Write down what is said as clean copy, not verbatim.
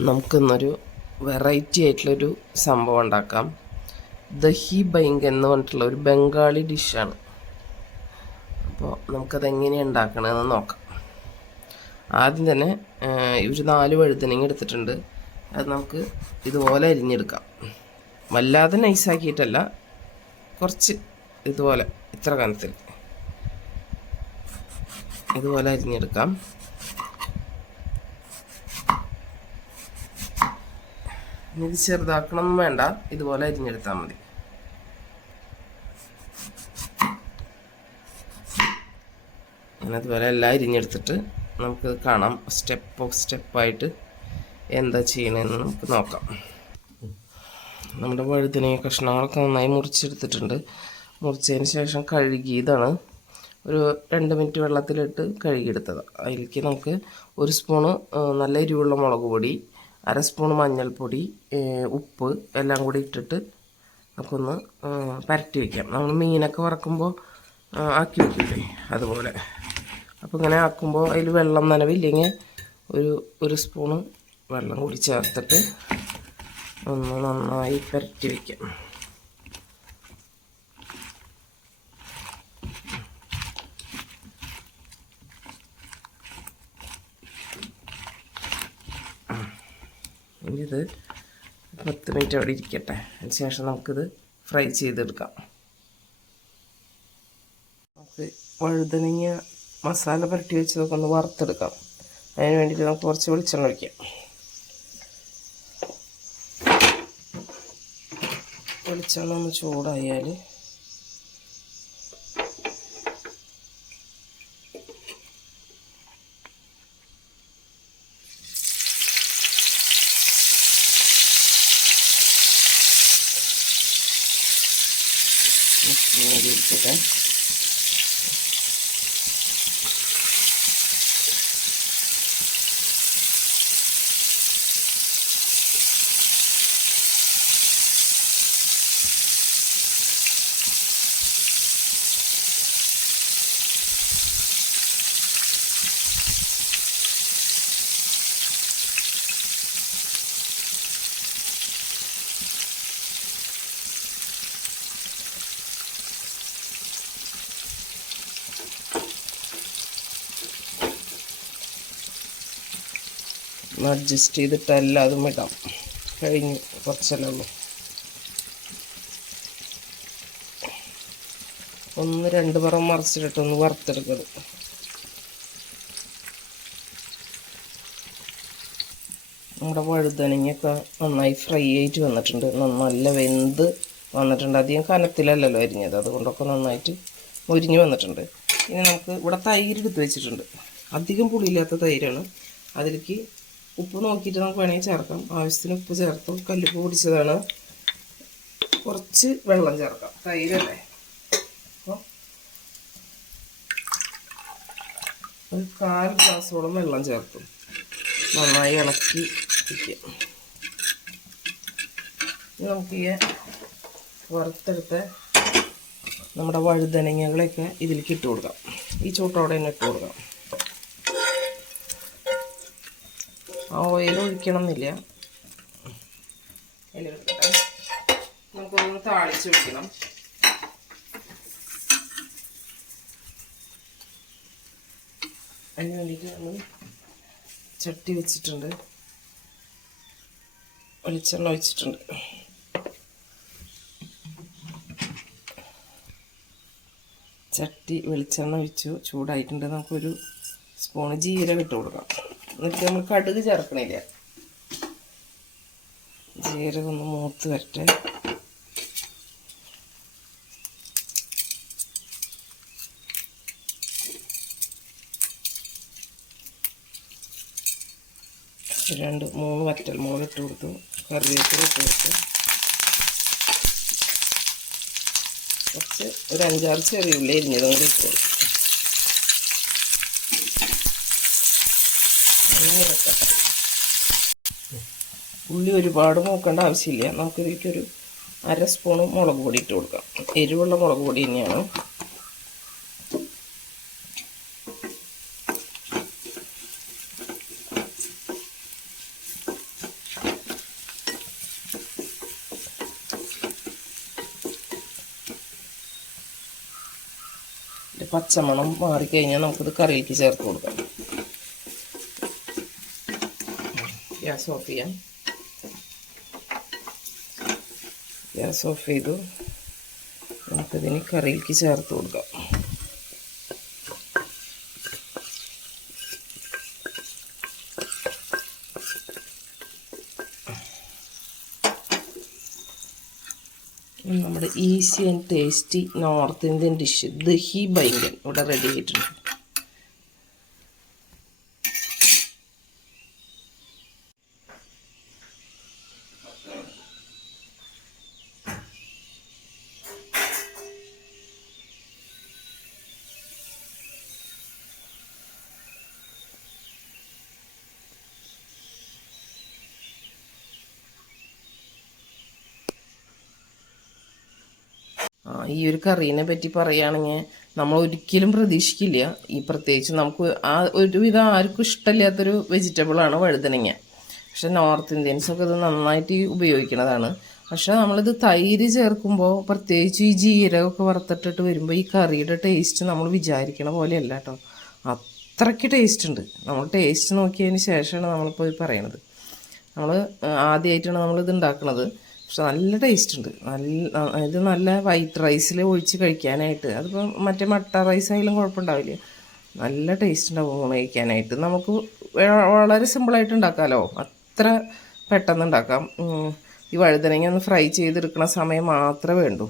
നമുക്കിന്നൊരു വെറൈറ്റി ആയിട്ടുള്ളൊരു സംഭവം ഉണ്ടാക്കാം. ദഹി ബൈങ്കൻ എന്ന് പറഞ്ഞിട്ടുള്ള ഒരു ബംഗാളി ഡിഷാണ്. അപ്പോൾ നമുക്കതെങ്ങനെയാണ് ഉണ്ടാക്കണമെന്ന് നോക്കാം. ആദ്യം തന്നെ ഒരു 4 വഴുതനങ്ങ എടുത്തിട്ടുണ്ട്. അത് നമുക്ക് ഇതുപോലെ അരിഞ്ഞെടുക്കാം. വല്ലാതെ നൈസാക്കിയിട്ടല്ല, കുറച്ച് ഇതുപോലെ ഇത്ര കനത്തിൽ ഇതുപോലെ അരിഞ്ഞെടുക്കാം. ഇത് ചെറുതാക്കണം വേണ്ട, ഇതുപോലെ അരിഞ്ഞെടുത്താൽ മതി. അങ്ങനെ അതുപോലെ എല്ലാം അരിഞ്ഞെടുത്തിട്ട് നമുക്ക് കാണാം സ്റ്റെപ്പായിട്ട് എന്താ ചെയ്യണമെന്ന് നമുക്ക് നോക്കാം. നമ്മുടെ വഴുതനങ്ങ കഷ്ണങ്ങളൊക്കെ നന്നായി മുറിച്ചെടുത്തിട്ടുണ്ട്. മുറിച്ചതിന് ശേഷം കഴുകിയതാണ്. ഒരു 2 മിനിറ്റ് വെള്ളത്തിലിട്ട് കഴുകിയെടുത്തതാണ്. അതിലേക്ക് നമുക്ക് 1 സ്പൂണ് നല്ല എരിവുള്ള മുളക് പൊടി, 1/2 സ്പൂൺ മഞ്ഞൾപ്പൊടി, ഉപ്പ് എല്ലാം കൂടി ഇട്ടിട്ട് നമുക്കൊന്ന് പരട്ടി വയ്ക്കാം. നമ്മൾ മീനൊക്കെ വറക്കുമ്പോൾ ആക്കി വയ്ക്കില്ലേ, അതുപോലെ. അപ്പോൾ ഇങ്ങനെ ആക്കുമ്പോൾ അതിൽ വെള്ളം നനവില്ലെങ്കിൽ 1 സ്പൂണ് വെള്ളം കൂടി ചേർത്തിട്ട് ഒന്ന് നന്നായി പരട്ടി വയ്ക്കാം. ഇത് 10 മിനിറ്റ് അവിടെ ഇരിക്കട്ടെ. അതിന് ശേഷം നമുക്കിത് ഫ്രൈ ചെയ്തെടുക്കാം. നമുക്ക് വഴുതനങ്ങ മസാല പുരട്ടി വെച്ചതൊക്കെ ഒന്ന് വറുത്തെടുക്കാം. അതിന് വേണ്ടിയിട്ട് നമുക്ക് കുറച്ച് വെളിച്ചെണ്ണ ഒഴിക്കാം. വെളിച്ചെണ്ണ ഒന്ന് ചൂടായാൽ ഇരിക്കട്ടെ. അഡ്ജസ്റ്റ് ചെയ്തിട്ട് എല്ലാതും ഇടാം. കഴിഞ്ഞു, കുറച്ചല്ലേ ഉള്ളൂ. 1-2 പുറം മറിച്ചിട്ടൊന്ന് വറുത്തെടുക്കരുത്. നമ്മുടെ വഴുതനങ്ങയൊക്കെ നന്നായി ഫ്രൈ ആയിട്ട് വന്നിട്ടുണ്ട്. നല്ല വെന്ത് വന്നിട്ടുണ്ട്. അധികം കനത്തിലല്ലല്ലോ അരിഞ്ഞത്, അതുകൊണ്ടൊക്കെ നന്നായിട്ട് മുരിഞ്ഞ് വന്നിട്ടുണ്ട്. ഇനി നമുക്ക് ഇവിടെ തൈര് എടുത്ത് വെച്ചിട്ടുണ്ട്. അധികം പുളിയില്ലാത്ത തൈരാണ്. അതിലേക്ക് ഉപ്പ് നോക്കിയിട്ട് നമുക്ക് വേണമെങ്കിൽ ചേർക്കാം. ആവശ്യത്തിന് ഉപ്പ് ചേർത്ത് കല്ലുപ്പ് പൊടിച്ചതാണ്. കുറച്ച് വെള്ളം ചേർക്കാം, തൈരല്ലേ. അപ്പോൾ ഒരു 1/4 ഗ്ലാസോളം വെള്ളം ചേർത്തു നന്നായി ഇളക്കി വയ്ക്കാം. നമുക്ക് ഈ വറുത്തെടുത്ത നമ്മുടെ വഴുതനങ്ങകളൊക്കെ ഇതിലേക്ക് ഇട്ട് കൊടുക്കാം. ഈ ചൂട്ടോടെ തന്നെ ഇട്ട് കൊടുക്കാം. ഓയിൽ ഒഴിക്കണം എന്നില്ല. അതിലെടുക്കട്ടെ. നമുക്കൊന്ന് താളിച്ച് ഒഴിക്കണം. അതിന് വേണ്ടിയിട്ട് നമ്മൾ ചട്ടി വെച്ചിട്ടുണ്ട്, വെളിച്ചെണ്ണ ഒഴിച്ചിട്ടുണ്ട്. ചട്ടി വെളിച്ചെണ്ണ ഒഴിച്ചു, ചൂടായിട്ടുണ്ട്. നമുക്കൊരു സ്പൂണ് ജീരകം ഇട്ട് കൊടുക്കാം. എന്നിട്ട് നമ്മൾ കടുക് ചേർക്കണില്ല. ജീരകം ഒന്ന് മൂത്ത് വരട്ടെ. രണ്ട് 3 വറ്റൽമുളക് ഇട്ട് കൊടുത്തു. കറിവേപ്പില ഇട്ട് കൊടുത്തു. കുറച്ച് ഒരു 5-6 ചെറിയ ഉള്ളി അരിഞ്ഞതും കൂടി ഇട്ട് കൊടുത്തു. ഉള്ളി ഒരുപാട് മൂക്കേണ്ട ആവശ്യമില്ല. നമുക്കിതിലേക്കൊരു 1/2 സ്പൂണ് മുളക് പൊടി ഇട്ട് കൊടുക്കാം. എരിവുള്ള മുളക് പൊടി തന്നെയാണ്. പച്ചമണം മാറിക്കഴിഞ്ഞാൽ നമുക്കിത് കറിയിലേക്ക് ചേർത്ത് കൊടുക്കാം. ഗ്യാസ് ഓഫ് ചെയ്യാം. ഗ്യാസ് ഓഫ് ചെയ്തു നമുക്കിതിന് കറിയിലേക്ക് ചേർത്ത് കൊടുക്കാം. നമ്മുടെ easy and tasty north Indian dish dahi baingan ഇവിടെ റെഡി ആയിട്ടുണ്ട്. ഈ ഒരു കറീനെ പറ്റി പറയുകയാണെങ്കിൽ നമ്മൾ ഒരിക്കലും പ്രതീക്ഷിക്കില്ല. ഈ പ്രത്യേകിച്ച് നമുക്ക് ഒരുവിധം ആർക്കും ഇഷ്ടമില്ലാത്തൊരു വെജിറ്റബിളാണ് വഴുതനങ്ങ. പക്ഷെ നോർത്ത് ഇന്ത്യൻസൊക്കെ ഇത് നന്നായിട്ട് ഉപയോഗിക്കുന്നതാണ്. പക്ഷെ നമ്മളിത് തൈര് ചേർക്കുമ്പോൾ പ്രത്യേകിച്ച് ഈ ജീരകമൊക്കെ വറുത്തിട്ടിട്ട് വരുമ്പോൾ ഈ കറിയുടെ ടേസ്റ്റ് നമ്മൾ വിചാരിക്കണ പോലെയല്ല കേട്ടോ. അത്രയ്ക്ക് ടേസ്റ്റ് ഉണ്ട്. നമ്മൾ ടേസ്റ്റ് നോക്കിയതിന് ശേഷമാണ് നമ്മളിപ്പോൾ പറയണത്. നമ്മൾ ആദ്യമായിട്ടാണ് നമ്മളിത് ഉണ്ടാക്കുന്നത്. പക്ഷെ നല്ല ടേസ്റ്റ് ഉണ്ട്. ഇത് നല്ല വൈറ്റ് റൈസിൽ ഒഴിച്ച് കഴിക്കാനായിട്ട്, അതിപ്പോൾ മറ്റേ മട്ട റൈസ് ആയാലും കുഴപ്പമുണ്ടാവില്ല. നല്ല ടേസ്റ്റ് ഉണ്ടാവും ഊണ് കഴിക്കാനായിട്ട്. നമുക്ക് വളരെ സിമ്പിളായിട്ട് ഉണ്ടാക്കാമല്ലോ, അത്ര പെട്ടെന്ന് ഉണ്ടാക്കാം. ഈ വഴുതനങ്ങ ഒന്ന് ഫ്രൈ ചെയ്തെടുക്കുന്ന സമയം മാത്രമേ വേണ്ടൂ.